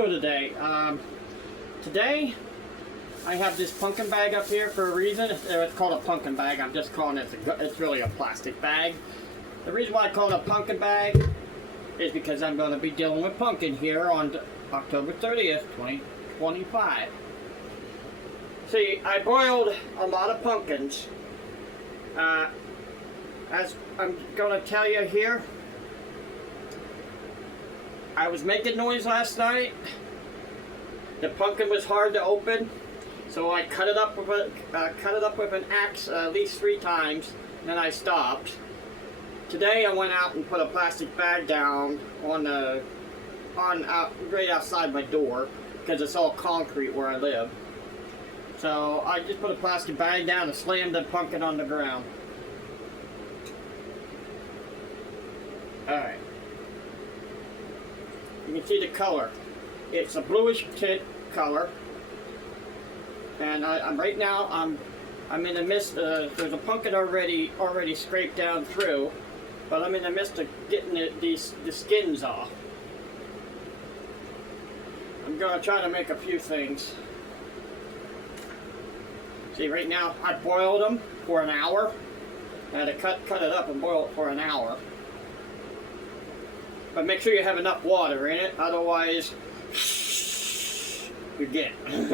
Hello today. Today I have this pumpkin bag up here for a reason. It's called a pumpkin bag. I'm just calling it, it's really a plastic bag. The reason why I call it a pumpkin bag is because I'm going to be dealing with pumpkin here on October 30th, 2025. See, I boiled a lot of pumpkins. As I'm going to tell you here, I was making noise last night. The pumpkin was hard to open, so I cut it up with an axe at least 3 times, and then I stopped. Today I went out and put a plastic bag down right outside my door because it's all concrete where I live. So I just put a plastic bag down and slammed the pumpkin on the ground. Alright. You can see the color. It's a bluish tint color. And right now I'm in the midst of, there's a pumpkin already scraped down through, but I'm in the midst of getting the skins off. I'm gonna try to make a few things. See, right now I boiled them for an hour. I had to cut it up and boil it for an hour. But make sure you have enough water in it, otherwise you get. I'm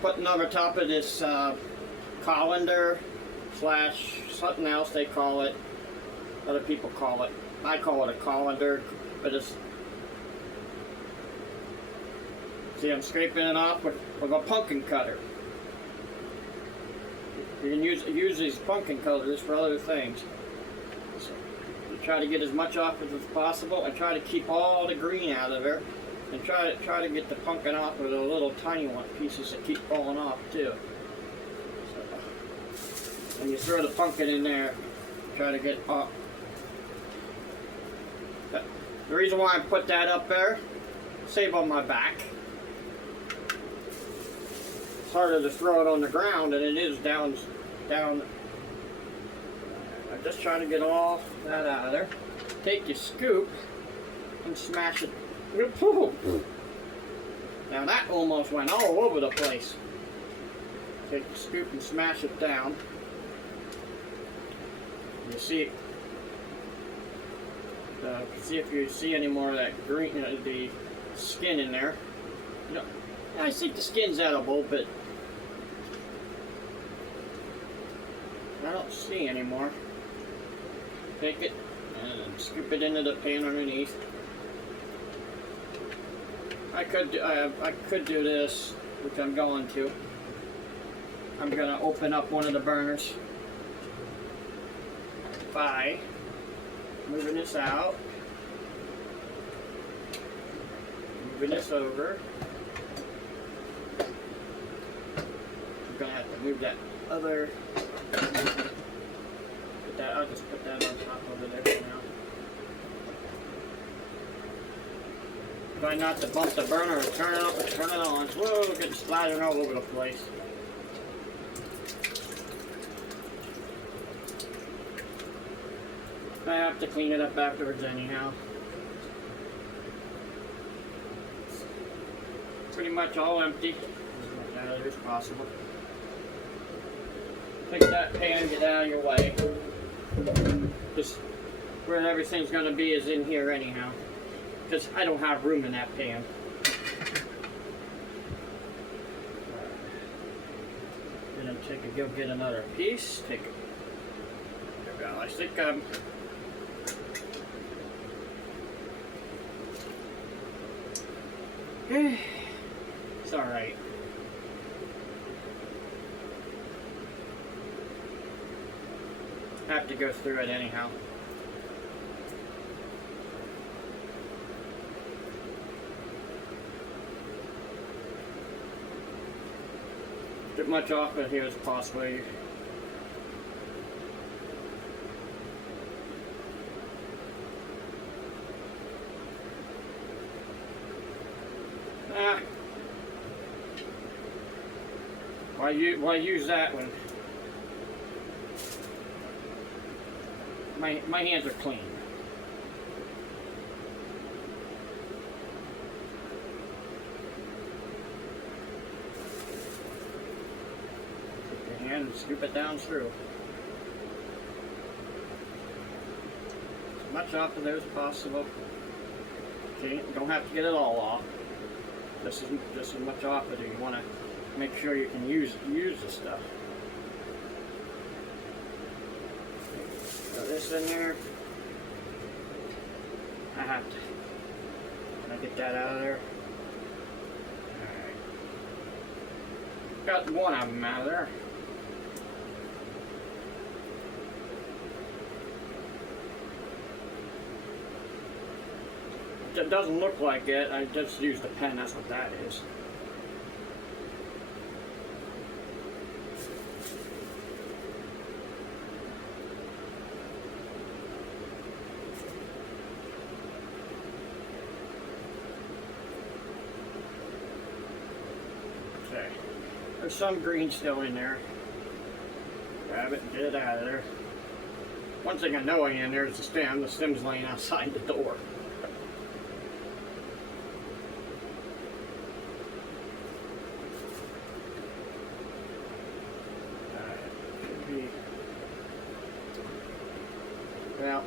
putting over top of this colander slash something else they call it. Other people call it. I call it a colander, but it's. See, I'm scraping it off with a pumpkin cutter. You can use these pumpkin cutters for other things. So, try to get as much off as possible. I try to keep all the green out of there, and try to get the pumpkin off with the little tiny pieces that keep falling off too. So, when you throw the pumpkin in there, try to get off. The reason why I put that up there, save on my back. It's harder to throw it on the ground than it is down. I'm just trying to get all that out of there. Take your scoop and smash it. Now that almost went all over the place. Take the scoop and smash it down. You see if you see any more of that green, the skin in there. I think the skin's edible, but I don't see any more. Take it and scoop it into the pan underneath. I could do this, which I'm going to. I'm going to open up one of the burners by moving this out, moving this over. I'm going to have to move that other. I'll just put that on top over there for now. Try not to bump the burner and turn it on. Whoa, we're getting splattered all over the place. I have to clean it up afterwards anyhow. Pretty much all empty, as much out of it as possible. Take that pan, get out of your way. Just where everything's going to be is in here anyhow. Because I don't have room in that pan. Then go get another piece. Take it. There we go. I think it's alright. I have to go through it anyhow. Get much off of here as possible. Why use that one? My hands are clean. and scoop it down through. As much off of there as possible. Okay, you don't have to get it all off. Just as much off of it. You want to make sure you can use the stuff. Throw this in there. I have to get that out of there. Alright. Got one of them out of there. It doesn't look like it. I just used a pen. That's what that is. Okay. There's some green still in there. Grab it and get it out of there. One thing I know in there is the stem. The stem's laying outside the door. Well,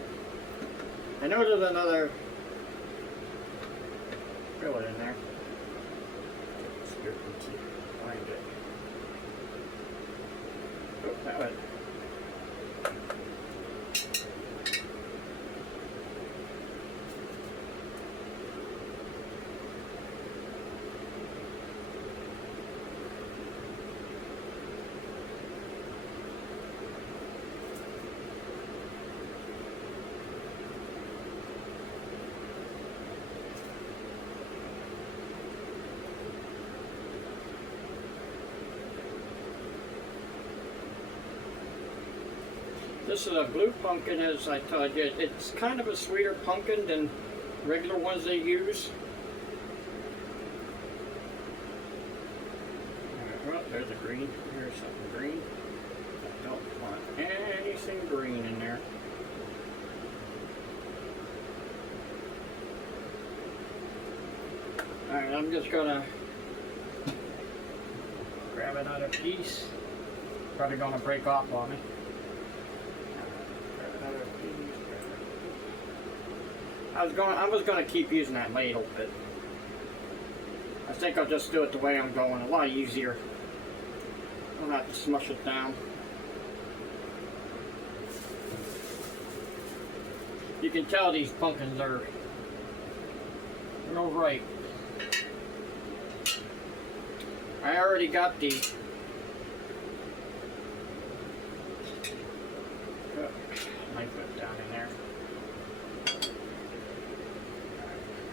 I know there's another fill it in there. Find it. Oh, that one. This is a blue pumpkin, as I told you. It's kind of a sweeter pumpkin than regular ones they use. Well, there's a green. Here's something green. I don't want anything green in there. Alright, I'm just gonna grab another piece. Probably gonna break off on me. I was going to keep using that ladle, but I think I'll just do it the way I'm going. A lot easier. I don't have to smush it down. You can tell these pumpkins are all right. I already got the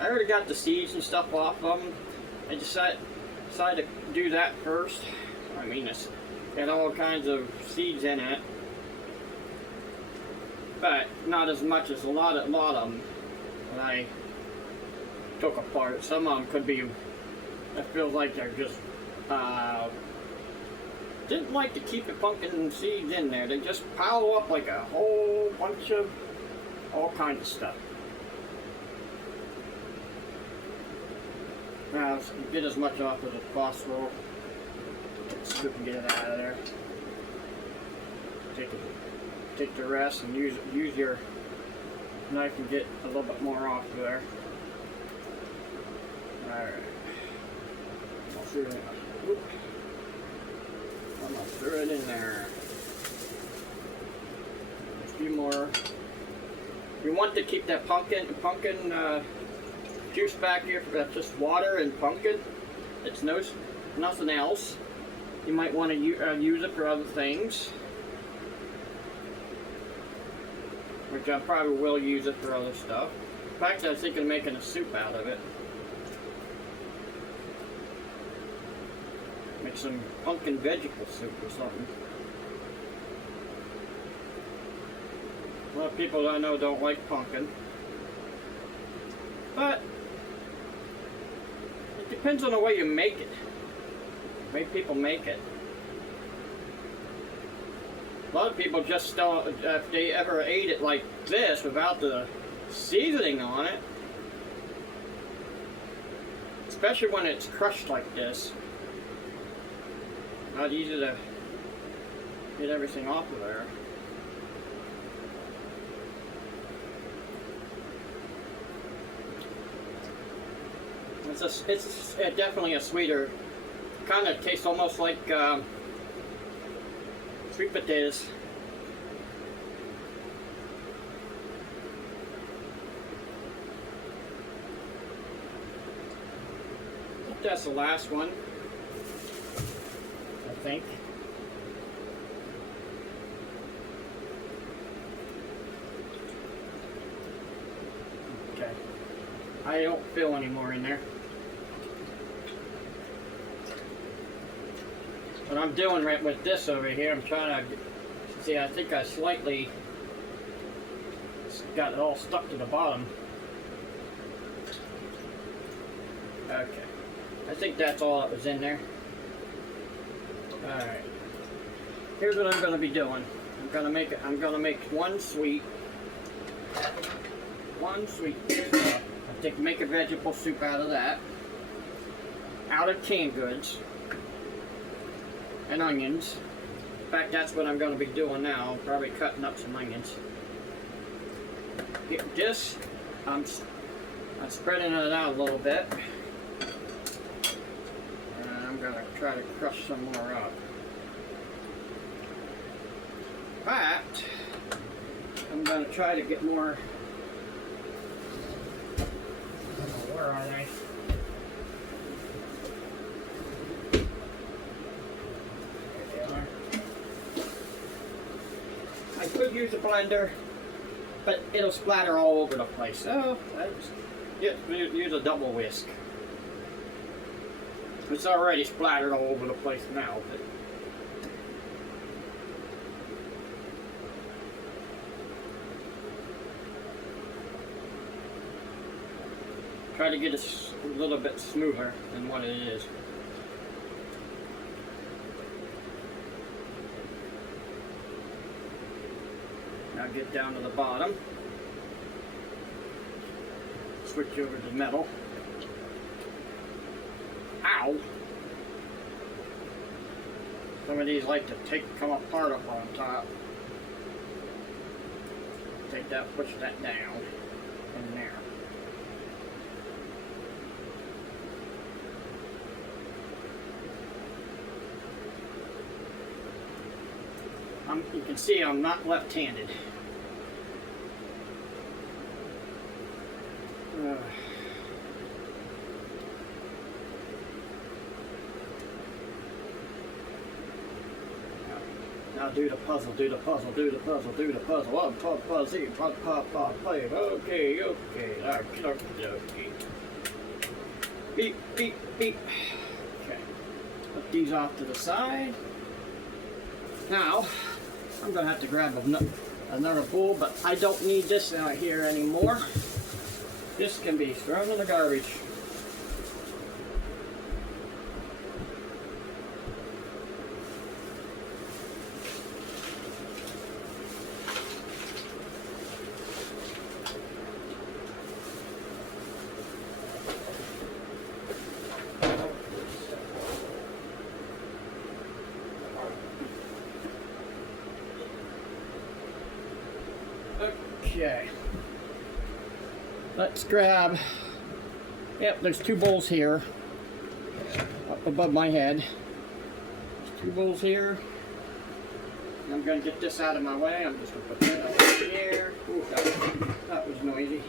I already got the seeds and stuff off of them. I decided to do that first. I mean, it's got all kinds of seeds in it, but not as much as a lot of them that I took apart. Some of them could be, I feel like they're just, didn't like to keep the pumpkin seeds in there. They just pile up like a whole bunch of all kinds of stuff. Now, get as much off as possible. Scoop and get it out of there. Take the rest and use your knife and get a little bit more off of there. Alright. Almost threw it in there. A few more. You want to keep that pumpkin juice back here. That's just water and pumpkin. It's nothing else. You might want to use it for other things, which I probably will use it for other stuff. In fact, I was thinking of making a soup out of it. Make some pumpkin vegetable soup or something. A lot of people I know don't like pumpkin, but it depends on the way you make it. The way people make it. A lot of people just don't, if they ever ate it like this without the seasoning on it, especially when it's crushed like this, not easy to Get everything off of there. It's definitely a sweeter, kind of tastes almost like sweet potatoes. That's the last one, I think. Okay. I don't feel any more in there. What I'm doing right with this over here, I'm trying to see, I think I slightly got it all stuck to the bottom. Okay. I think that's all that was in there. Alright. Here's what I'm gonna be doing. I'm gonna make one sweet. Make a vegetable soup out of that. Out of canned goods. And onions. In fact, that's what I'm going to be doing now. Probably cutting up some onions. This, I'm spreading it out a little bit. And I'm going to try to crush some more up. But, I'm going to try to get more. I don't know, where are they? I could use a blender, but it'll splatter all over the place. So, use a double whisk. It's already splattered all over the place now. But try to get it a little bit smoother than what it is. Now get down to the bottom. Switch over to metal. Ow! Some of these like to come apart up on top. Take that, push that down in there. You can see I'm not left-handed. Now do the puzzle, do the puzzle, do the puzzle, do the puzzle. Okay. Beep, beep, beep. Okay. Put these off to the side. Now, I'm going to have to grab another bowl, but I don't need this out here anymore. This can be thrown in the garbage. Okay, let's grab, yep, there's two bowls here, up above my head. There's two bowls here. I'm going to get this out of my way. I'm just going to put that over here. Ooh, that was noisy.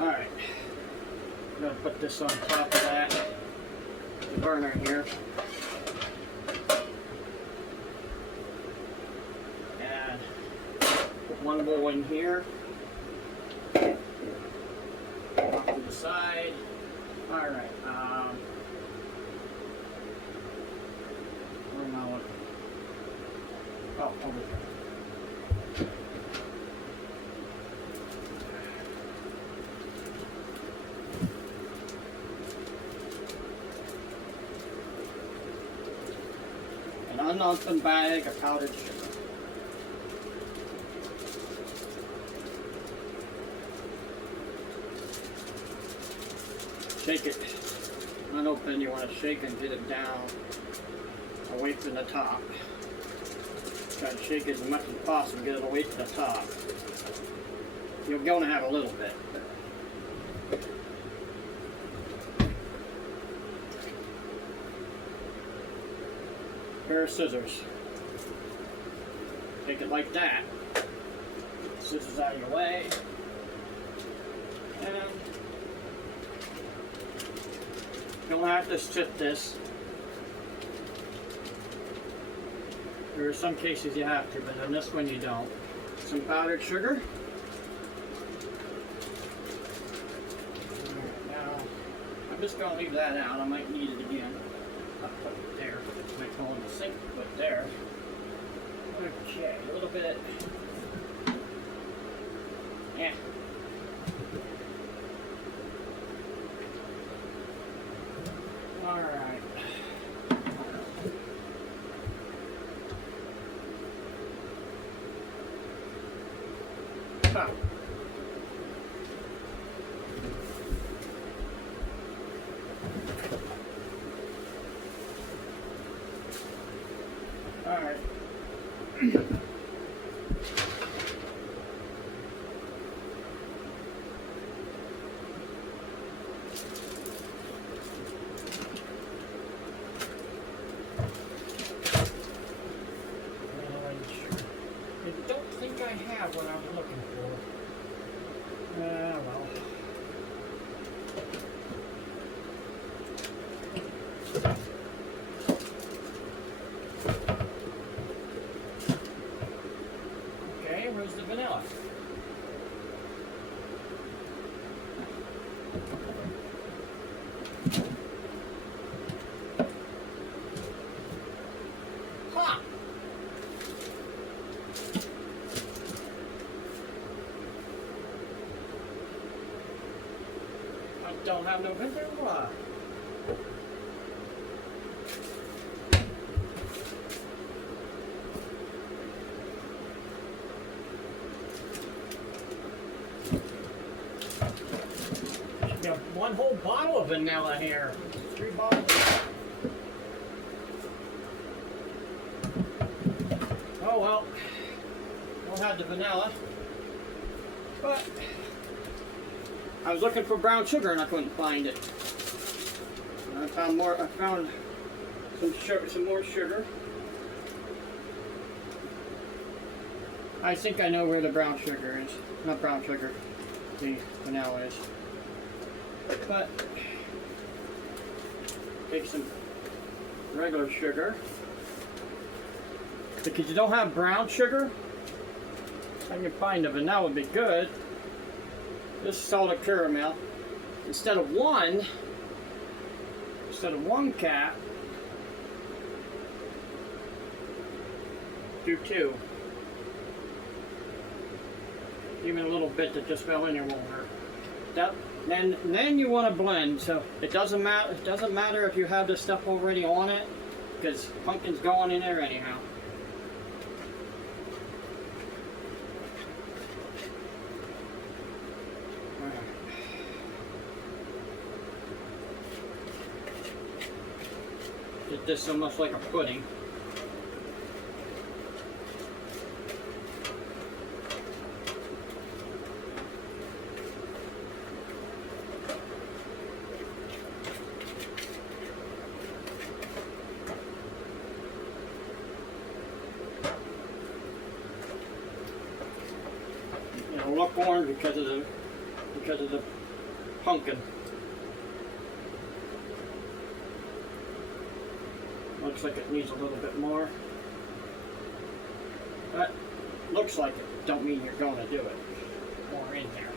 Alright, I'm going to put this on top of that burner here. And put one bowl in here. Off to the side. Alright, where am I looking? Oh, over there. An unopened bag of powdered sugar. shake it unopened. You want to shake and get it down away from the top. Try to shake it as much as possible, get it away from the top. You're going to have a little bit. Pair of scissors. Take it like that. Scissors out of your way. And you don't have to sit this. There are some cases you have to, but in this one you don't. Some powdered sugar. Now, I'm just going to leave that out. I might need it again. I'll put it there. I might go in the sink, put it there. Okay, a little bit. Yeah. All right. Huh. All right. I don't think I have what I'm looking for. Well. Okay, where's the vanilla? Huh! I don't have no vanilla. Got one whole bottle of vanilla here. 3 bottles. Oh well. We'll have the vanilla. But I was looking for brown sugar and I couldn't find it. I found more. I found some sugar, some more sugar. I think I know where the brown sugar is. Not brown sugar. The vanilla is. But take some regular sugar. Because you don't have brown sugar, I can find the vanilla would be good. This salted caramel. Instead of one cap, do 2. Even a little bit that just fell in here won't hurt. Then you want to blend. So it doesn't matter. It doesn't matter if you have this stuff already on it, because pumpkin's going in there anyhow. Get this almost like a pudding. It'll look orange because of the pumpkin. Looks like it needs a little bit more. But looks like it. Don't mean you're going to do it. More in there.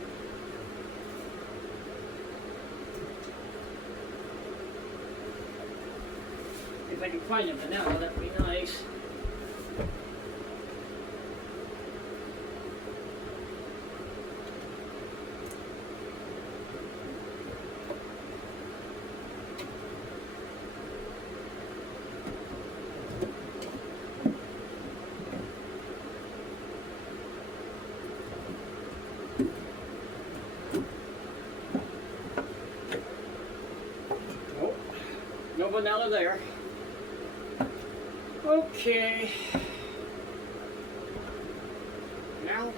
If I can find a vanilla, that'd be nice. No vanilla there. Okay. Now,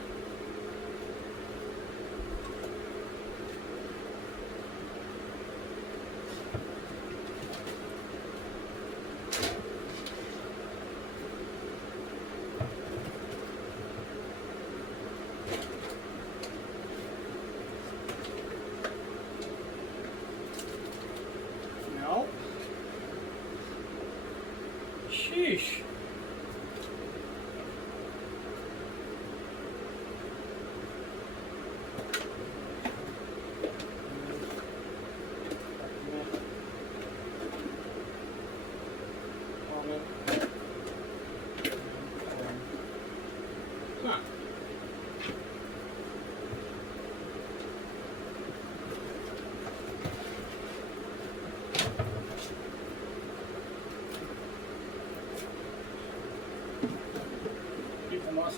no. Sheesh. Huh.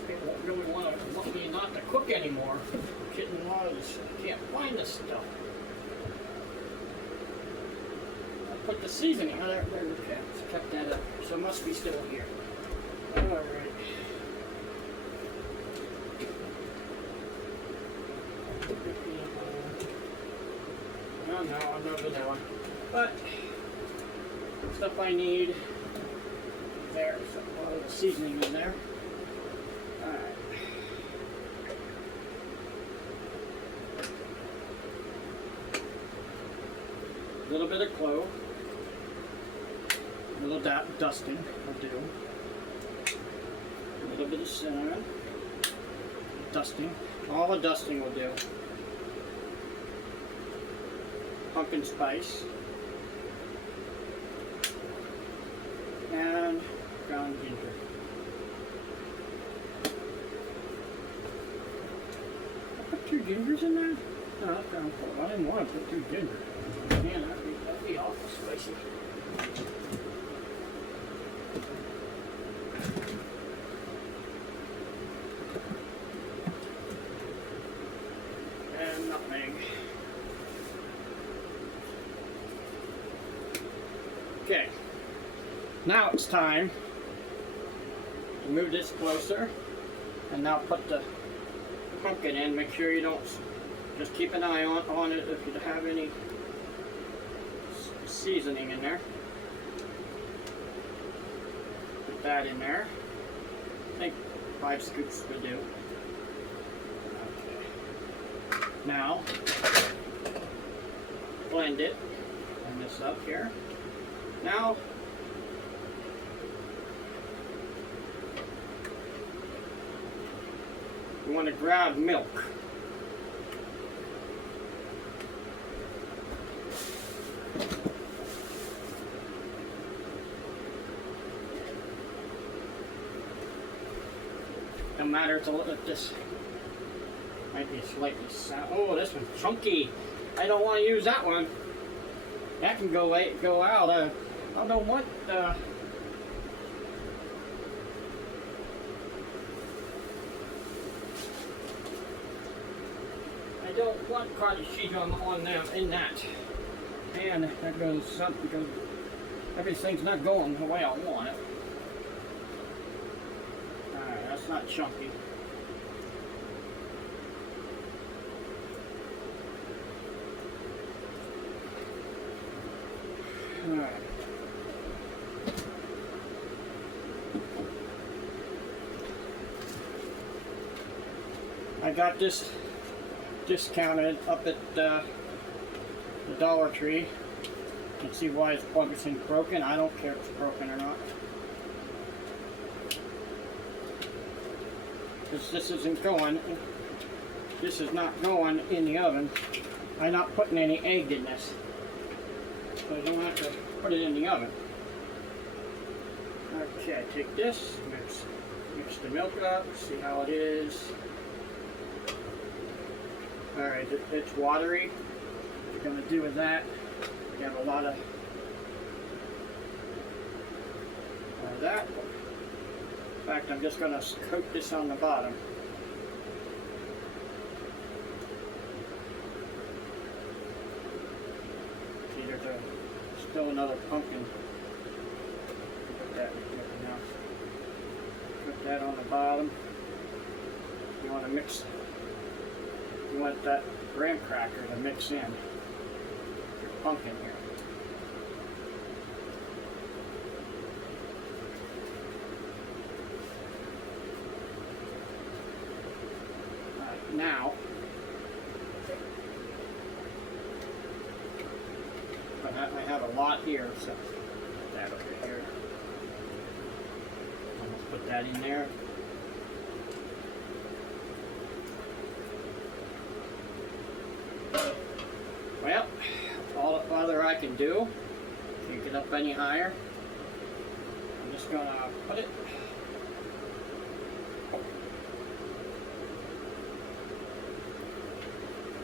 People really want me not to cook anymore. Getting a lot of this, I can't find this stuff. I put the seasoning. Oh, there we kept that up. So it must be still here. All right. Oh no, I'm not with that one. But stuff I need. There's a lot of the seasoning in there. A little bit of clove, a little dusting will do, a little bit of cinnamon, dusting, all the dusting will do, pumpkin spice, and ground ginger. I put 2 gingers in there? No, that's ground clove. I didn't want to put 2 gingers. Man, that'd be awful spicy. And nutmeg. Okay. Now it's time to move this closer and now put the pumpkin in. Make sure you don't, just keep an eye on it if you have any seasoning in there. Put that in there. I think 5 scoops would do. Okay. Now, blend it. Blend this up here. Now, we want to grab milk. No matter, it's a little, this might be slightly sour. Oh, this one's chunky. I don't want to use that one. That can go out. I don't want I don't want cottage cheese on them in that. And that goes something because everything's not going the way I want it. Alright, that's not chunky. Alright. I got this discounted up at the Dollar Tree. You can see why it's everything's broken. I don't care if it's broken or not. Because this isn't going, this is not going in the oven. I'm not putting any egg in this. So I don't have to put it in the oven. Okay, take this, mix the milk up, see how it is. Alright, it's watery. What you're going to do with that, you have a lot of that. In fact, I'm just going to coat this on the bottom. See, there's a still another pumpkin. Put that now. Put that on the bottom. You want to mix. You want that graham cracker to mix in your pumpkin here. Now, I have a lot here, so put that over here. Almost put that in there. Well, all other I can do, can't get up any higher. I'm just gonna put it.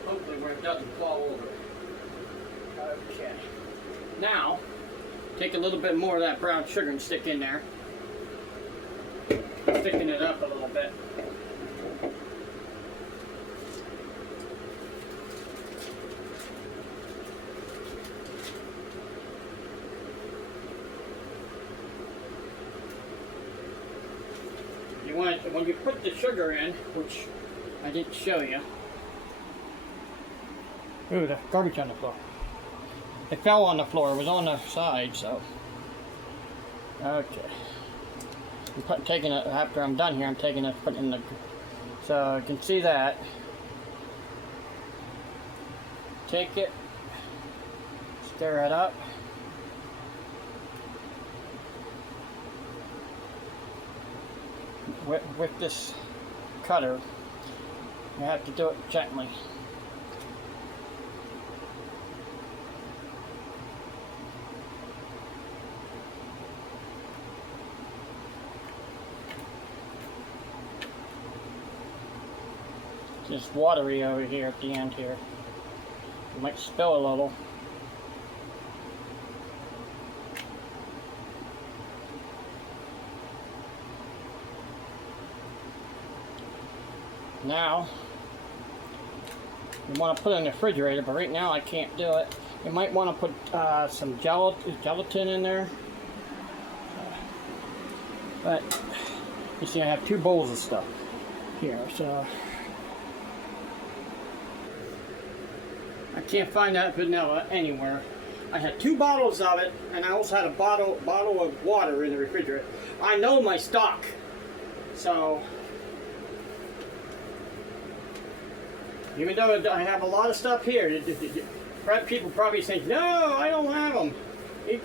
Hopefully where it doesn't fall over. Okay. Now, take a little bit more of that brown sugar and stick in there. Thicken it up a little bit. You want it, when you put the sugar in, which I didn't show you. Ooh, the garbage on the floor. It fell on the floor. It was on the side, so. Okay. I'm taking it, after I'm done here, I'm taking it, putting it in the, so you can see that. Take it, stir it up. With this cutter, you have to do it gently. Just watery over here at the end here. It might spill a little. Now, you want to put it in the refrigerator, but right now I can't do it. You might want to put some gelatin in there. But, you see I have 2 bowls of stuff here, so. I can't find that vanilla anywhere. I had 2 bottles of it, and I also had a bottle of water in the refrigerator. I know my stock, so even though I have a lot of stuff here, people probably think, no, I don't have them.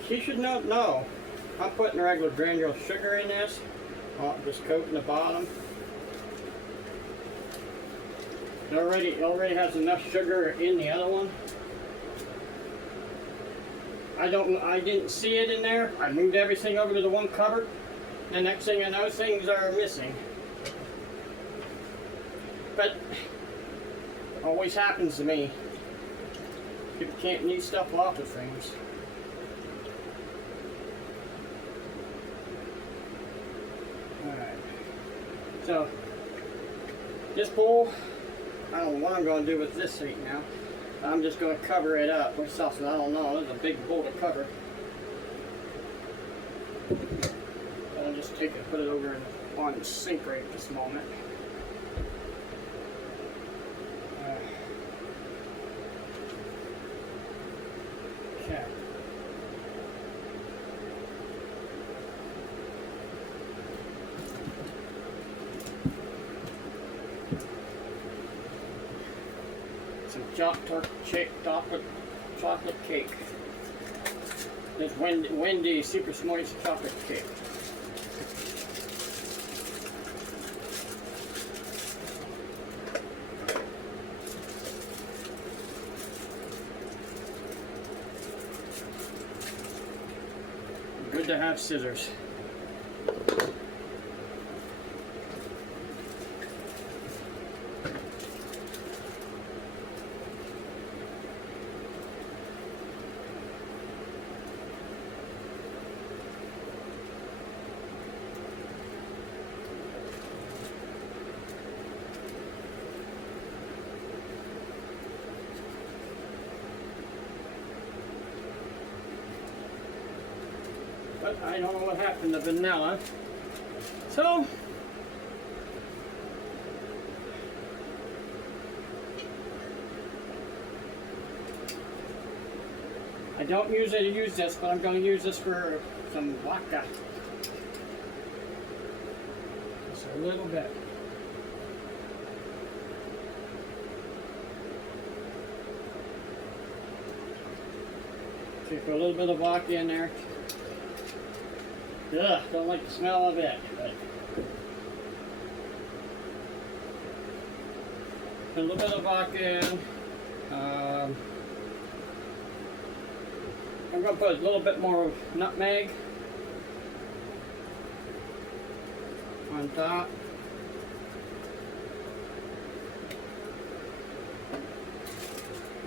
He should not know. I'm putting regular granular sugar in this. Just coating the bottom. It already has enough sugar in the other one. I didn't see it in there. I moved everything over to the one cupboard. The next thing I know, things are missing. But always happens to me. People can't need stuff off of things. Alright. So this bowl, I don't know what I'm going to do with this right now. I'm just going to cover it up with something. I don't know. There's a big bowl to cover. I'll just take it, put it over on the sink right at this moment. Okay. Chocolate cake. This Wendy Super Moist chocolate cake. Good to have scissors. but I don't know what happened to vanilla. So, I don't usually use this, but I'm going to use this for some vodka. Just a little bit. Okay, put a little bit of vodka in there. Ugh, don't like the smell of it. But put a little bit of vodka in. I'm going to put a little bit more nutmeg on top.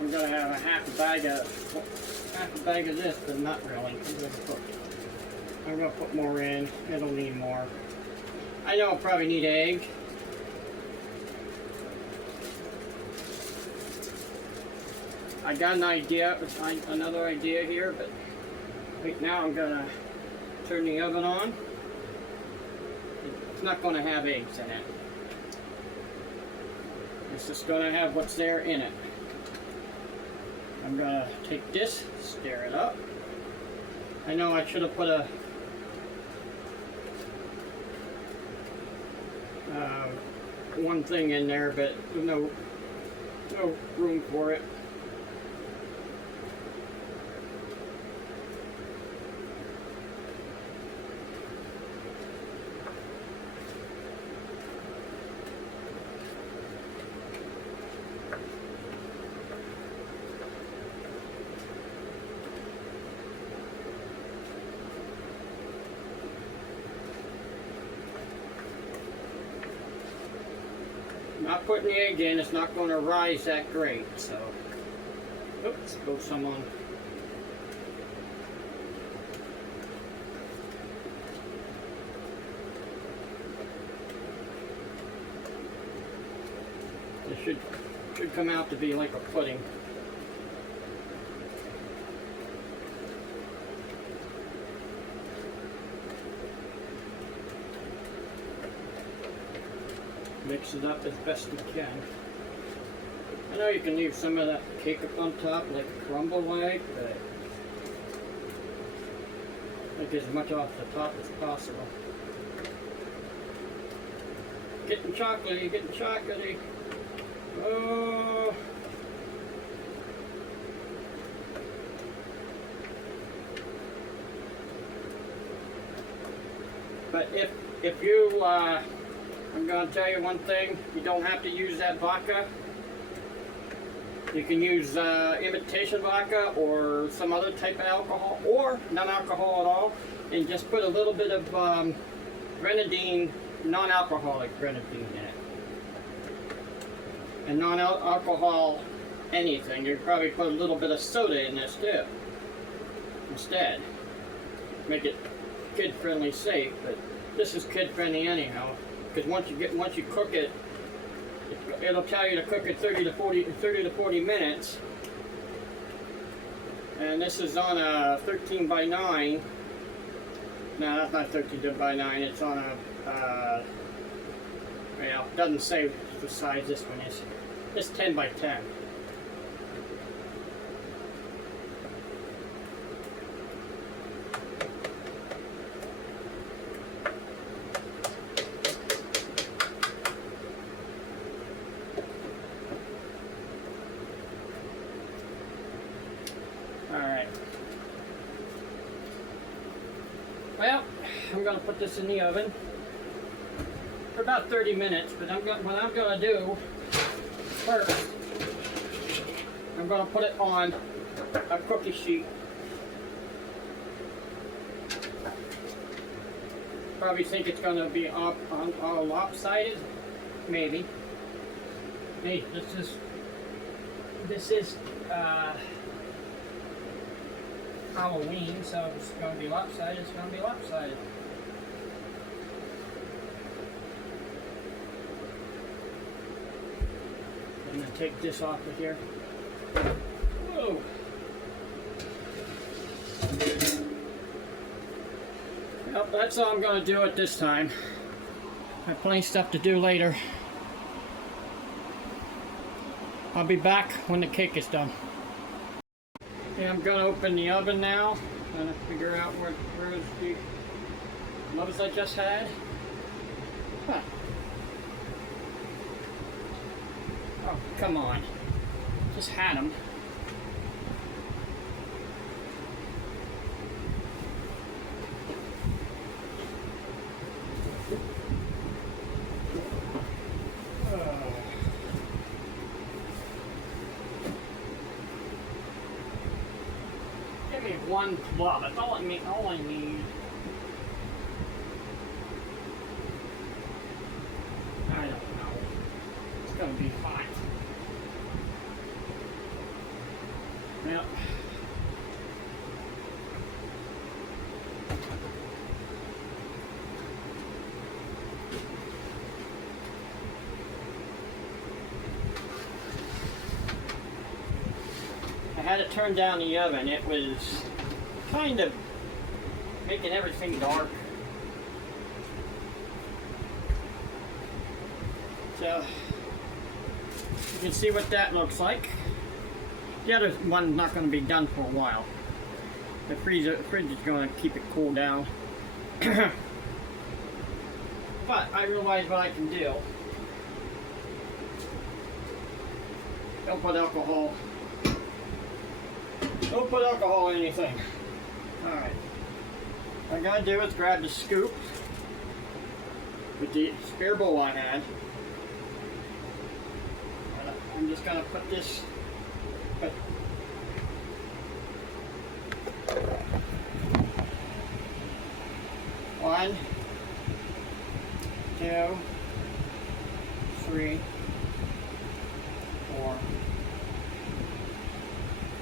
I'm going to have a half a bag of this, but not really. I'm going to put more in. It'll need more. I know I'll probably need egg. I got an idea, another idea here, but right now I'm going to turn the oven on. It's not going to have eggs in it. It's just going to have what's there in it. I'm going to take this, stir it up. I know I should have put a one thing in there, but no room for it. Not putting the egg in, it's not going to rise that great, so oops, go some on. It should come out to be like a pudding. Mix it up as best you can. I know you can leave some of that cake up on top like a crumble like, but make as much off the top as possible. Getting chocolatey, getting chocolatey. Oh. But if you I'm going to tell you one thing, you don't have to use that vodka. You can use imitation vodka or some other type of alcohol, or non-alcohol at all, and just put a little bit of grenadine, non-alcoholic grenadine in it. And non-alcohol anything. You probably put a little bit of soda in this too, instead. Make it kid-friendly safe, but this is kid-friendly anyhow. Because once you cook it, it'll tell you to cook it 30 to 40 minutes. And this is on a 13 by 9. No, that's not 13 by 9. It's on a well, it doesn't say the size this one is. It's 10 by 10. Alright. Well, I'm going to put this in the oven for about 30 minutes, but what I'm going to do first, I'm going to put it on a cookie sheet. Probably think it's going to be all lopsided, maybe. Hey, this is Halloween, so it's going to be lopsided. It's going to be lopsided. I'm going to take this off of here. Whoa! that's all I'm going to do at this time. I have plenty of stuff to do later. I'll be back when the cake is done. Okay, I'm going to open the oven now. I'm going to figure out where's the loaves I just had. Huh. Oh, come on. Just had them. Give me one club. That's all I need. I don't know. It's gonna be fine. Yep. I had to turn down the oven. It was kind of making everything dark. So you can see what that looks like. The other one's not going to be done for a while. The fridge is going to keep it cool down. But I realize what I can do. Don't put alcohol. Don't put alcohol in anything. Alright. What I'm going to do is grab the scoop with the spare bowl I had. I'm just going to put this. One, 2, 3, 4,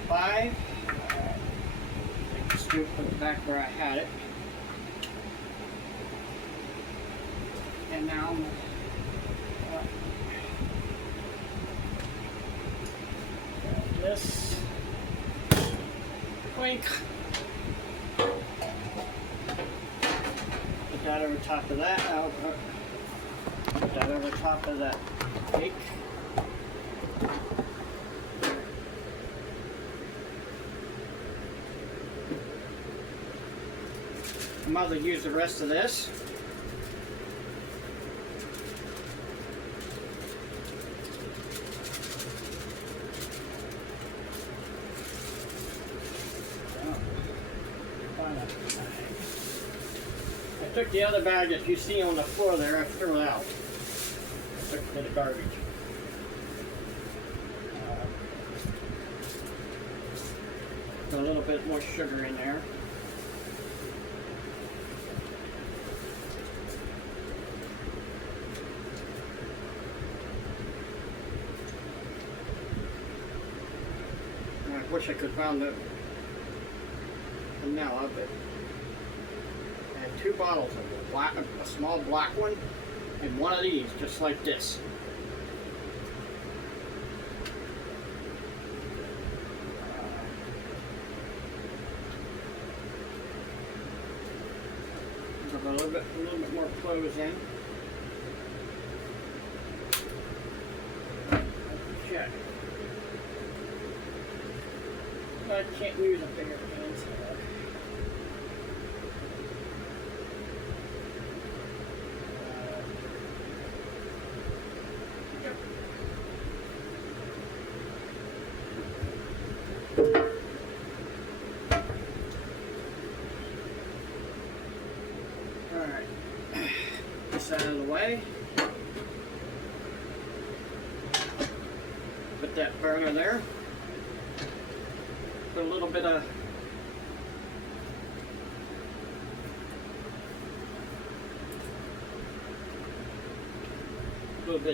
5. Take the scoop, put it back where I had it. And now I'm going to this. Clink. Put that over top of that. Put that over top of that cake. I might as well use the rest of this. I took the other bag that you see on the floor there, I threw it out. I took it to the garbage. Put a little bit more sugar in there. I wish I could find the vanilla, but I had 2 bottles of it, a small black one and one of these, just like this. Put a little bit more cloves in. Check. I can't use a bigger pan, so yep. Alright. This out of the way. Put that burner there. Put a little bit of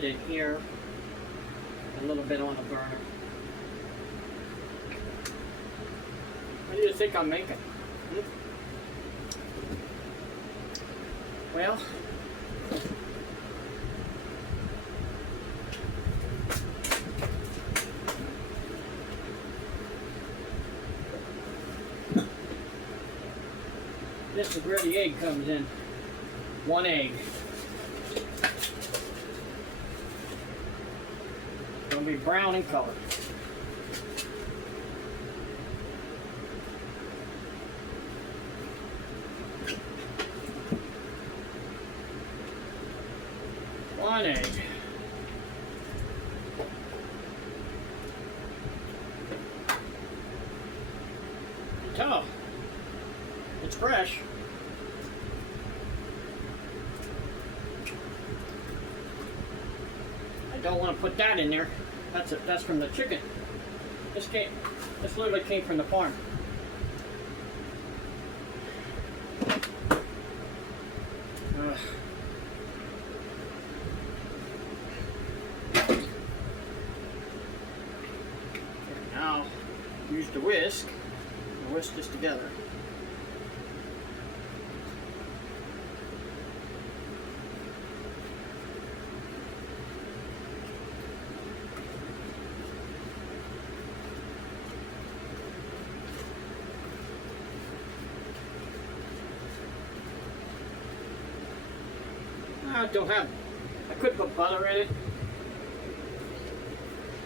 in here, a little bit on the burner. What do you think I'm making? Well, This is where the egg comes in. 1 egg. It's going to be brown in color. One egg. Tell, it's fresh. I don't want to put that in there. That's from the chicken. This literally came from the farm. Now, use the whisk. Whisk this together. I could put butter in it.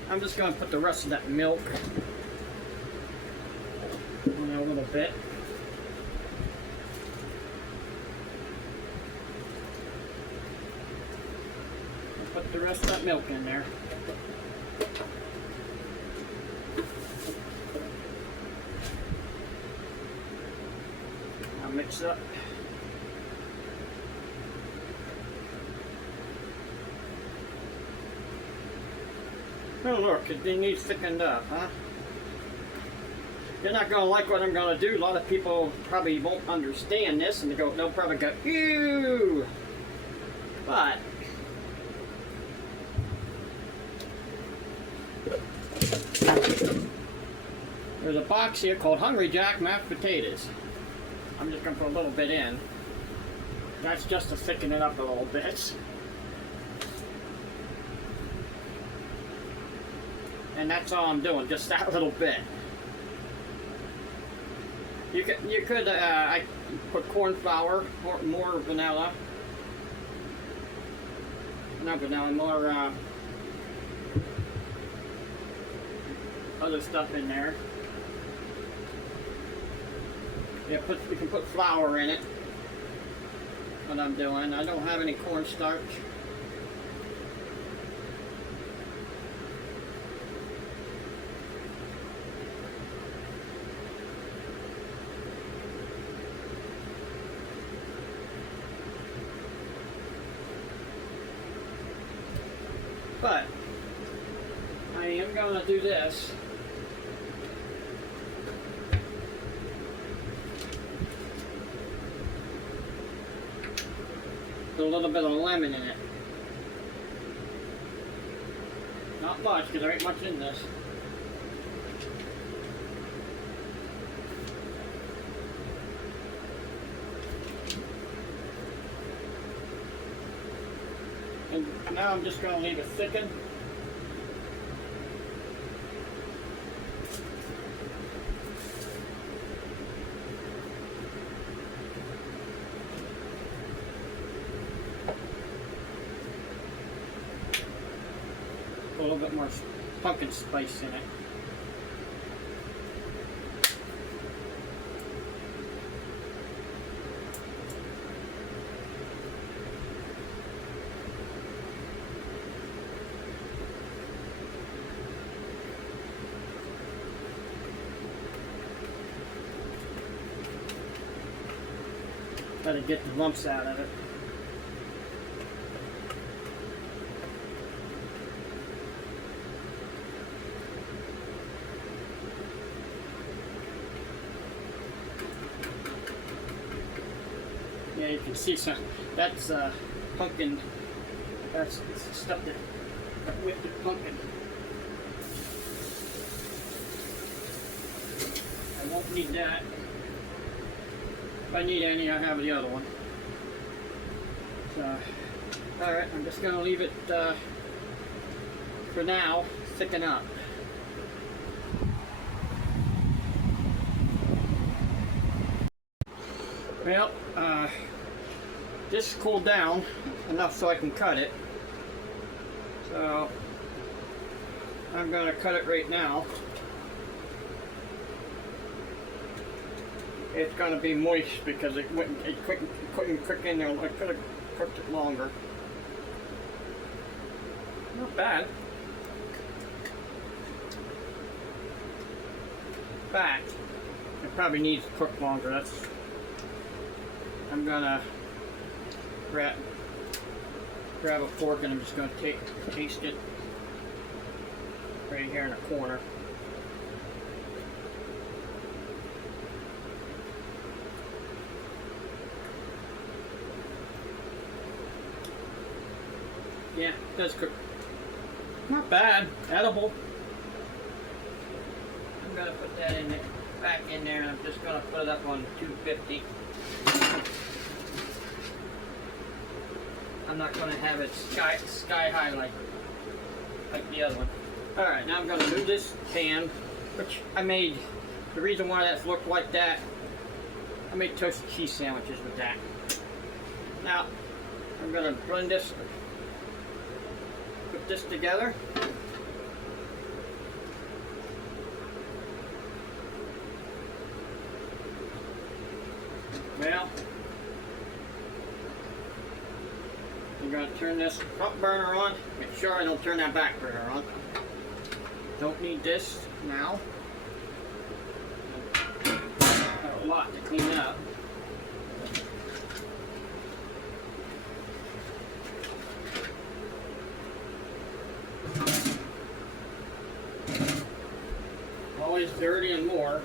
I'm just going to put the rest of that milk on there a little bit. Put the rest of that milk in there. Now mix up. Oh look, it needs thickened up, huh? You're not going to like what I'm going to do. A lot of people probably won't understand this and they'll probably go, ew! But there's a box here called Hungry Jack mashed potatoes. I'm just going to put a little bit in. That's just to thicken it up a little bit. And that's all I'm doing, just that little bit. You could I put corn flour, more vanilla. Not vanilla, more other stuff in there. Yeah, you can put flour in it. What I'm doing. I don't have any cornstarch. But I am going to do this. Put a little bit of lemon in it. Not much, because there ain't much in this. And now I'm just going to leave it thicken. A little bit more pumpkin spice in it. Try to get the lumps out of it. Yeah, you can see some. That's pumpkin. That's stuff that whipped the pumpkin. I won't need that. If I need any, I have the other one. So, alright, I'm just going to leave it for now, thicken up. Well, this cooled down enough so I can cut it. So I'm going to cut it right now. It's going to be moist because it couldn't cook in there. I could have cooked it longer. Not bad. But it probably needs to cook longer. I'm gonna grab a fork and I'm just gonna taste it right here in the corner. Yeah, it does cook. Not bad. Edible. I'm gonna put that in there, back in there, and I'm just gonna put it up on 250. I'm not gonna have it sky high like the other one. All right, now I'm gonna move this pan, which I made. The reason why that's looked like that, I made toasted cheese sandwiches with that. Now I'm gonna blend this. Put this together. Well, I'm going to turn this front burner on. Make sure I don't turn that back burner on. Don't need this now. Got a lot to clean up. Always dirty and more.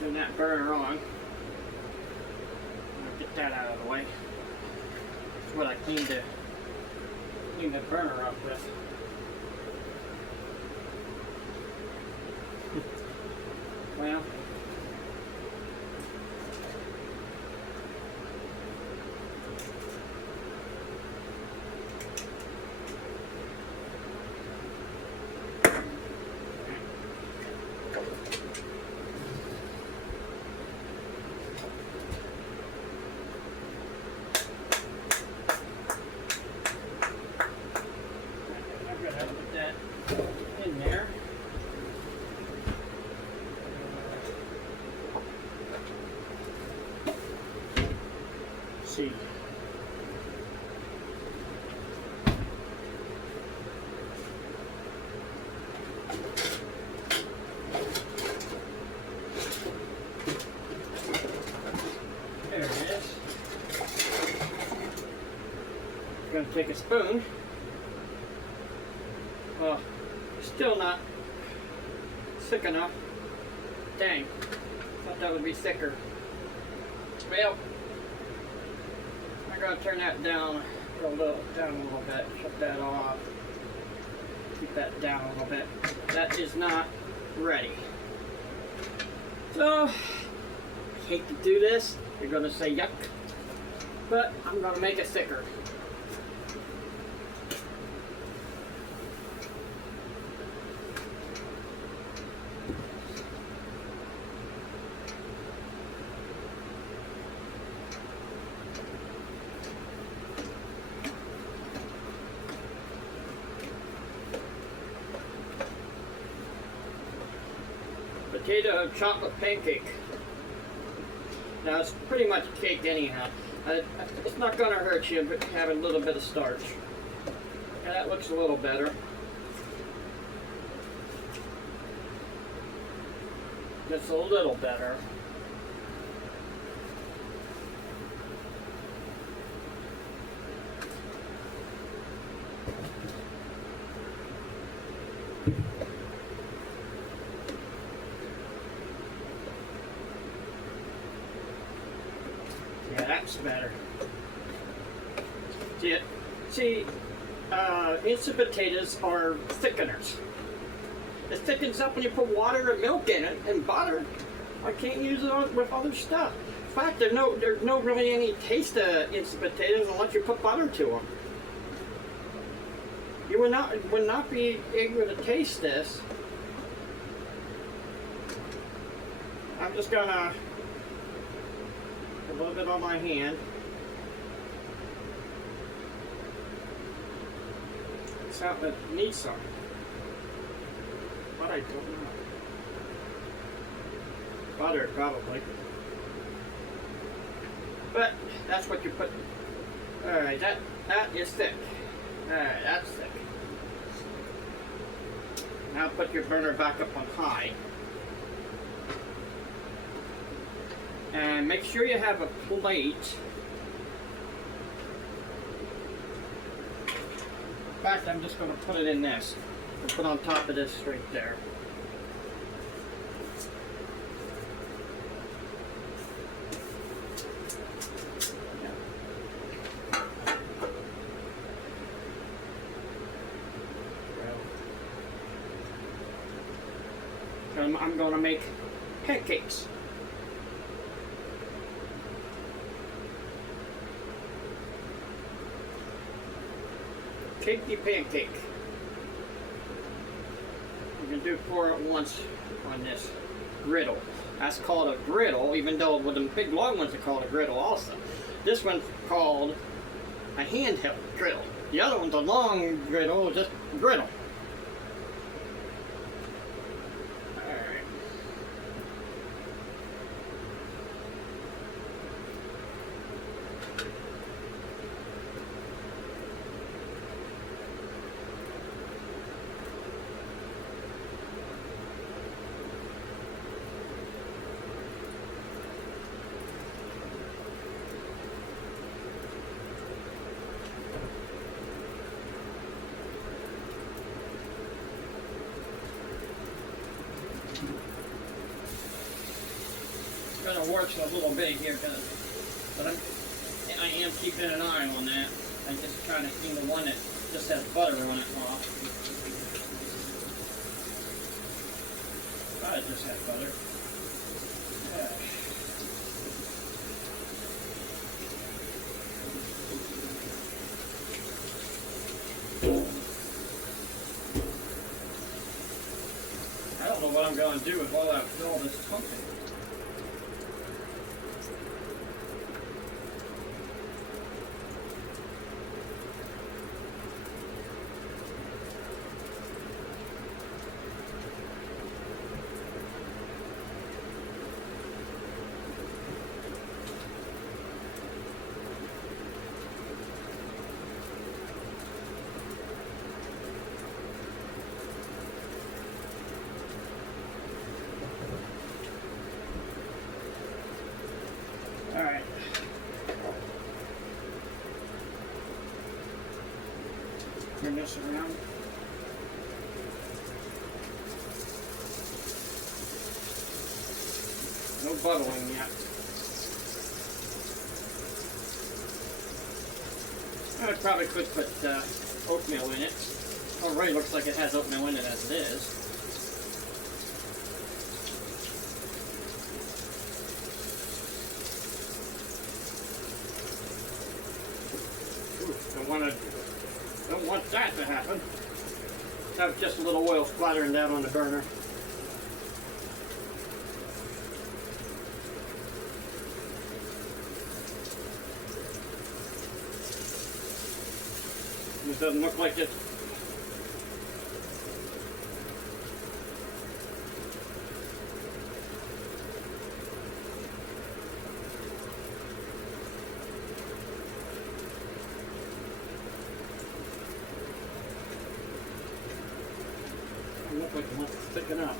Turn that burner on. Get that out of the way. That's what I cleaned the burner up with. Well, in there. See. There it is. I'm going to take a spoon. Well, still not thick enough. Dang, thought that would be thicker. Well, I'm gonna turn that down a little bit. Shut that off. Keep that down a little bit. That is not ready. So, I hate to do this. You're gonna say yuck, but I'm gonna make it thicker. Potato chocolate pancake. Now it's pretty much cake anyhow. It's not going to hurt you but have a little bit of starch. Yeah, that looks a little better. Just a little better. Yeah, that's better. See, instant potatoes are thickeners. It thickens up when you put water and milk in it and butter. I can't use it with other stuff. In fact, there's no really any taste to instant potatoes unless you put butter to them. You would not be able to taste this. I'm just gonna a little bit on my hand. It needs some, but I don't know. Butter, probably. But that's what you put. All right, that is thick. All right, that's thick. Now put your burner back up on high, and make sure you have a plate. In fact, I'm just going to put it in this. I'll put on top of this right there. I'm going to make pancakes. Cakey pancake. You can do 4 at once on this griddle. That's called a griddle, even though with the big long ones are called a griddle also. This one's called a handheld griddle. The other one's a long griddle, just griddle. Gonna work a little bit here, but I am keeping an eye on that. I just trying to clean the one that just has butter on it off. I just had butter. Yeah. I don't know what I'm going to do with all this pumpkin. Alright. Turn this around. No bubbling yet. I probably could put oatmeal in it. Already looks like it has oatmeal in it as it is. Don't want that to happen. Have just a little oil splattering down on the burner. It doesn't look like it. Look like it wants to thicken up.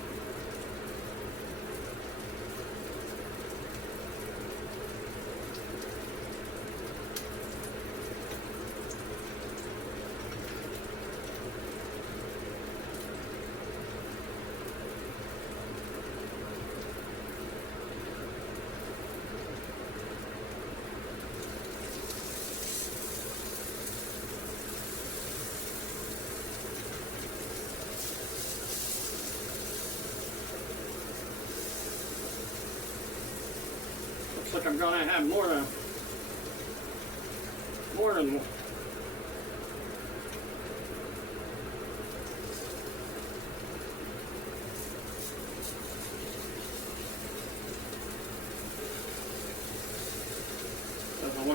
Looks like I'm gonna have more than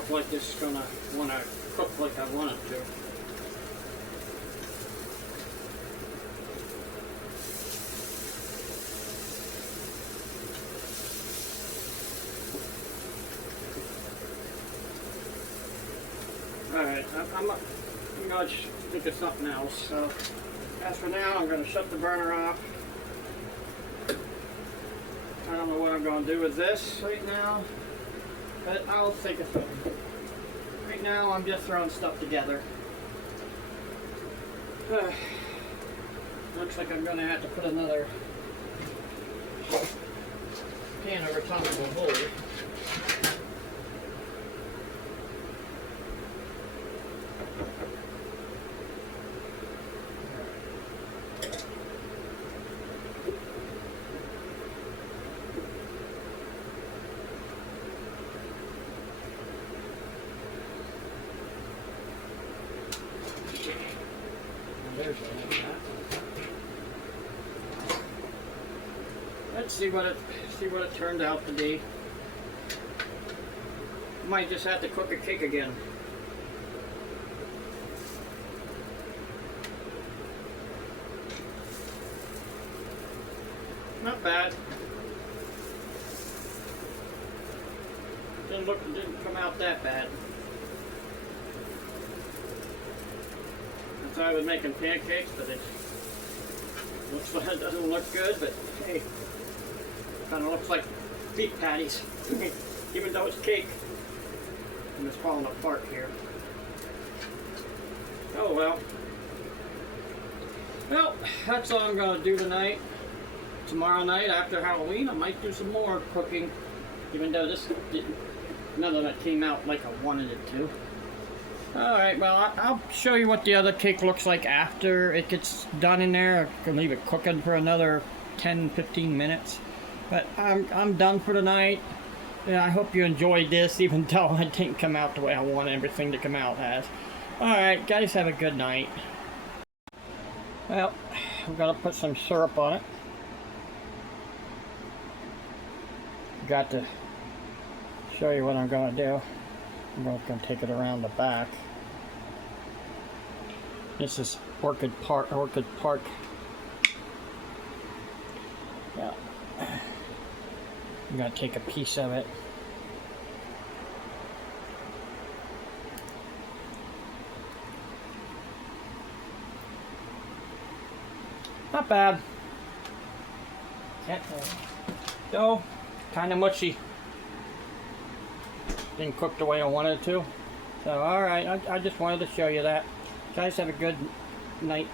look like this is gonna wanna cook like I want it to. Alright, I'm gonna think of something else. So, as for now, I'm gonna shut the burner off. I don't know what I'm gonna do with this right now, but I'll think of something. Right now, I'm just throwing stuff together. Looks like I'm gonna have to put another pan over top of the bowl. Let's see what it turned out to be. Might just have to cook a cake again. Not bad. Didn't come out that bad. I thought I was making pancakes, but it looks like it doesn't look good, but hey, kind of looks like beef patties, even though it's cake. And it's falling apart here. Oh well. Well, that's all I'm going to do tonight. Tomorrow night, after Halloween, I might do some more cooking, even though none of it came out like I wanted it to. Alright, well, I'll show you what the other cake looks like after it gets done in there. I can leave it cooking for another 10-15 minutes. But I'm done for tonight. Yeah, I hope you enjoyed this, even though it didn't come out the way I want everything to come out as. Alright, guys, have a good night. Well, we've got to put some syrup on it. Got to show you what I'm going to do. I'm going to take it around the back. This is Orchid Park. Yeah. I'm going to take a piece of it. Not bad. Though, kind of mushy. Didn't cook the way I wanted it to. So, alright, I just wanted to show you that. Guys, have a good night.